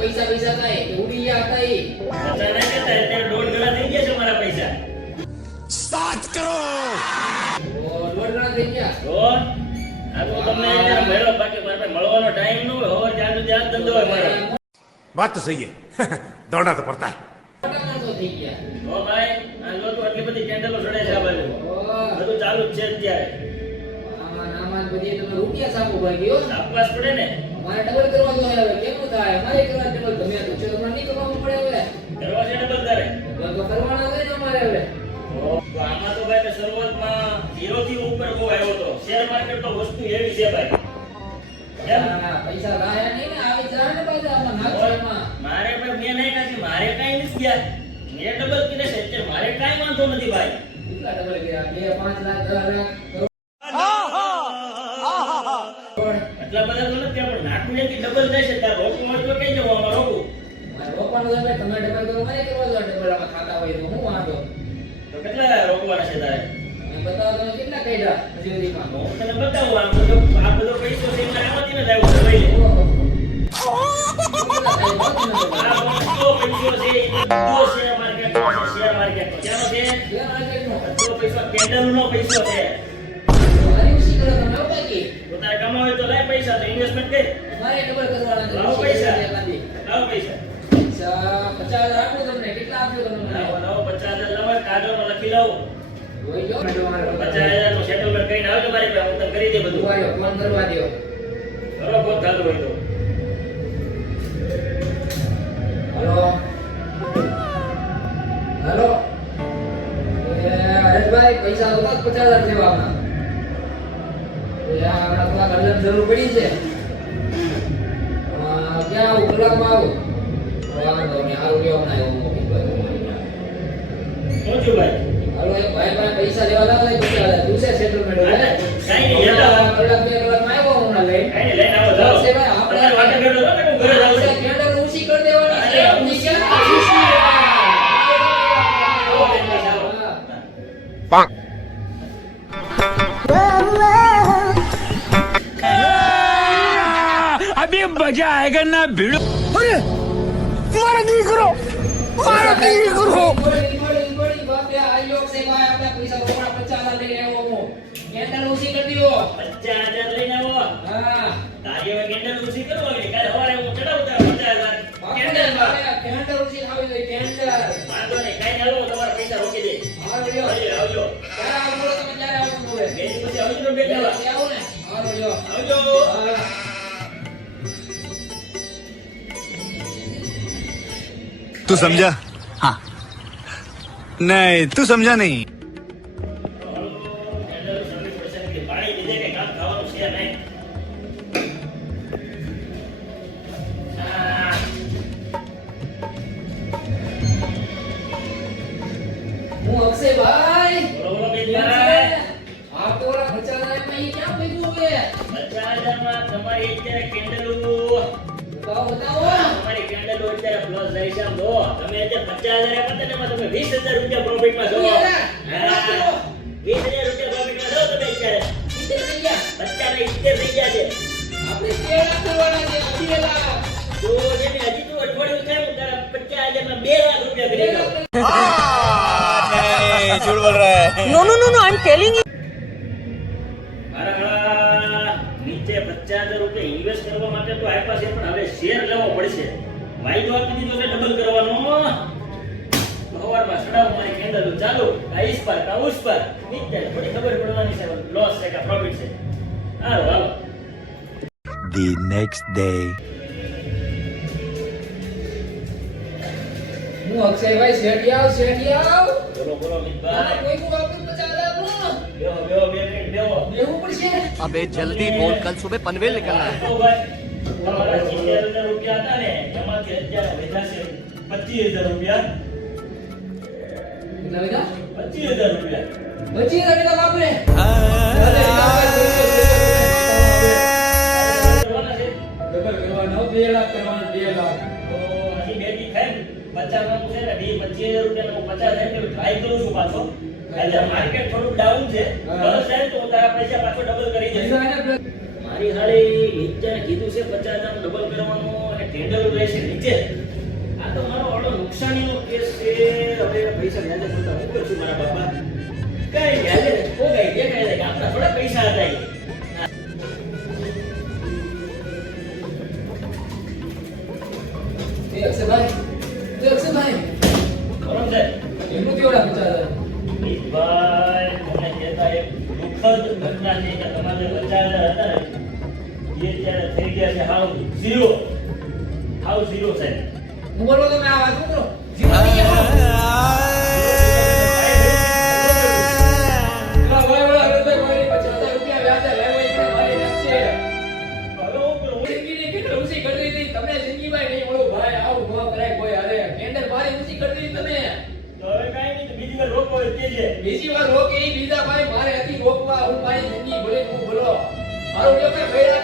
પૈસા પૈસા થાય ઉડી ગયા હતા દોઢ ગણા થઈ ગયા છે મારા પૈસા 7 કરોડ દોઢ ગણા થઈ ગયા આ તો તમને અત્યારે મળ્યો બાકી મારે મળવાનો ટાઈમ ન હોય હવે જ્યાં ત્યાં ધંધો હોય મારો વાત તો સહી है दौड़ना तो पड़ता है તો થઈ ગયા ઓ ભાઈ આ લો તો આટલી બધી કેન્ડલો સડે છે આ બાજુ બધું ચાલુ જ છે અત્યારે આમાં નામાન બધી તમે રૂપિયા સાપો ભાઈ ગયો આપવાસ પડે ને મારે ડબલ કરવા દો હવે કેમ થાય મારે કરવા ડબલ તમે તો છે તમને નહીં કરવાનું પડે હવે કરવા છે ડબલ તારે તો કરવાના હોય ને મારે હવે તો આમાં તો ભાઈ મેં શરૂઆતમાં 0 થી ઉપર બહુ આવ્યો તો શેર માર્કેટ તો વસ્તુ એવી છે ભાઈ પૈસા લાયા નહીં ને આવી જાય ને પાછા આમાં નાખવામાં મારે પણ મેં નહીં નાખી મારે કાઈ નથી ગયા મેં ડબલ કીધે છે એટલે મારે કાઈ વાંધો નથી ભાઈ કેટલા ડબલ ગયા 2 5 લાખ 10 લાખ એટલા બધા તો નથી પણ નાખું એથી ડબલ થાય છે તાર રોકવું હોય તો કઈ જવું આમાં રોકવું મારે રોકવાનું છે તમે ડબલ કરો મારે કરવા દો ડબલ આમાં ખાતા હોય તો હું વાંધો તો કેટલા રોકવાના છે તારે બતાવો તમે કેટલા કાઢ્યા મજૂરીમાં હું તને બતાવું આ બધો પૈસો છે મારે આમાંથી ન જાય લઈ લે લખી લઉં 50,000 નું સેટલમેન્ટ કરીને આવજો મારી પાસે હું તને કરી દે બધું ફોન કરવા દો કરો ફોન ચાલુ હોય તો हेलो हेलो हरेशभाई पैसा दो 50,000 लेवा अपना हमारा थोड़ा अर्जंट जरूर पड़ी है क्या आવું કલાકમાં આવું વાંધો નહીં હારું લેવા બનાવ્યો શું છું ભાઈ હાલો એક ભાઈ પૈસા લેવા લાવો 50,000 તું છે સેટલમેન્ટ હોય કાઈ નહીં કલાક 2 કલાકમાં આવ્યો હમણાં લઈ કાઈ નહીં લઈને આવો જાઓ છે ભાઈ આપણે વાટે બેઠો તો હું ઘરે જાઉં છું કેન્ડલ ઊંચી કરી દેવાની છે ઊંચી ક્યાં अभी मजा आएगा ना भिड़ो अरे मारा દીકરો મારા દીકરો બડી બાપે આયોગ સે ભાઈ આપણા પૈસા રોકડા 50,000 લઈ આવ્યો હું કેન્ડલ ઊંચી કરી દો 50,000 લઈને આવો હા તારી હવે કેન્ડલ ઊંચી કરવાની કાલે સવારે હું ચડાવતા 50,000 કેન્ડલ ઊંચી આવી ગઈ કેન્ડલ વાંધો નહીં કાઈ હાલો તમારા પૈસા રોકી દે આવજો આવજો ક્યારે આવજો તમે ક્યારે આવજો બોલે બે દિવસ પછી આવજો બે દેવા આવો ને આવજો આવજો तू समझा हाँ नहीं तू समझा नहीं હું અક્ષયભાઈ બોલો બેનભાઈ આપ તો ઓલા 50,000 માં ઈ ક્યાં પૈસું હે 50,000 માં તમારી અત્યારે કેન્ડલો બતાવો તમારી કેન્ડલો અત્યારે પ્લસ લઈ છે આમ જો તમે અત્યારે 50,000 આપતા ને તમે 20,000 રૂપિયા પ્રોફિટમાં છો 20,000 રૂપિયા પ્રોફિટમાં છો તમે અત્યારે 50 થઈ ગયા છે આપણે 2 લાખ કરવાના છે 2 લાખ તો જેને હજી તો અઠવાડિયું થાય હું તારા 50,000 માં 2 લાખ રૂપિયા કરી દઉં झूठ बोल रहा है no no no no I am telling મારા નીચે 50,000 રૂપિયા ઇન્વેસ્ટ કરવા માટે તો આપ્યા છે પણ હવે શેર લેવો પડશે વાયદો આપી દીધો છે ડબલ કરવાનો સવારમાં સડાવ મારી કેન્ડલ ચાલુ આઈસ પર કાઉસ પર નીચે થોડી ખબર પડવાની છે લોસ છે કે પ્રોફિટ છે હાલો હાલો The next day હું અક્ષયભાઈ શેઠિયાવ બોલો બોલો મિતભાઈ કોઈ કો આપું 50,000 નું બેહો બેહો બે મિનિટ બેહો લેવું પડશે अबे जल्दी बोल कल सुबह पनवेल निकलना है તો ભાઈ તમારા 70,000 રૂપિયા હતા ને એમાંથી અત્યારે વધ્યા છે 25,000 રૂપિયા કેટલા બેટા? 25,000 રૂપિયા. 25,000 બેટા બાપરે. કરવાના છે? ડબલ કરવાનો 2 લાખ કરવાનો 2 લાખ. તો હજી બેટી ખાય ને 50 નું છે ને 25,000 રૂપિયાનું 50 થાય તો ટ્રાય કરું છું પાછો. એટલે માર્કેટ થોડું ડાઉન છે. બસ જાય તો હું તારા પૈસા પાછો ડબલ કરી દઈશ. પૈસા એને પ્લસ મારી હાળી નીચે કીધું છે 50,000 નું ડબલ કરવાનું અને ટેન્ડર રહેશે નીચે. આ તો મારો ઓળો નુકસાનીનો કેસ છે. હવે પૈસા વ્યાજે પડતા મૂકું છું મારા બાપા. કઈ વ્યાજે કોગાઈ દેખાય છે કે આપણા થોડા પૈસા હતા એ. અક્ષયભાઈ બરોબર છે. એમનું કેવડા 50,000? ભાઈ મને કહેતા એક દુઃખદ ઘટના છે કે તમારે 50,000 હતા ને એ ત્યારે થઈ ગયા છે હાવ ઝીરો. હાવ ઝીરો સાહેબ. હું બોલો તમે આ વાત કરો. જીરો થઈ ગયા. ભાઈ મારી 50,000 રૂપિયા વ્યાજે લેવો એ પણ મારી નથી. હવે હું કરું? જિંદગીની કેટલી ઊંચી કરી દીધી તમે જિંદગીમાં નહીં મળો ભાઈ આવું ન કરાય કોઈ હારે કેન્ડલ મારી ઊંચી કરી દીધી તમે તો હવે કાંઈ નહીં, તો બીજી વાર રોકો હોય તે છે. બીજી વાર રોકે એ બીજા ભાઈ મારે હતી રોકવા હું મારી જિંદગી ભલે હું બોલો મારું કે ભાઈ ભેડા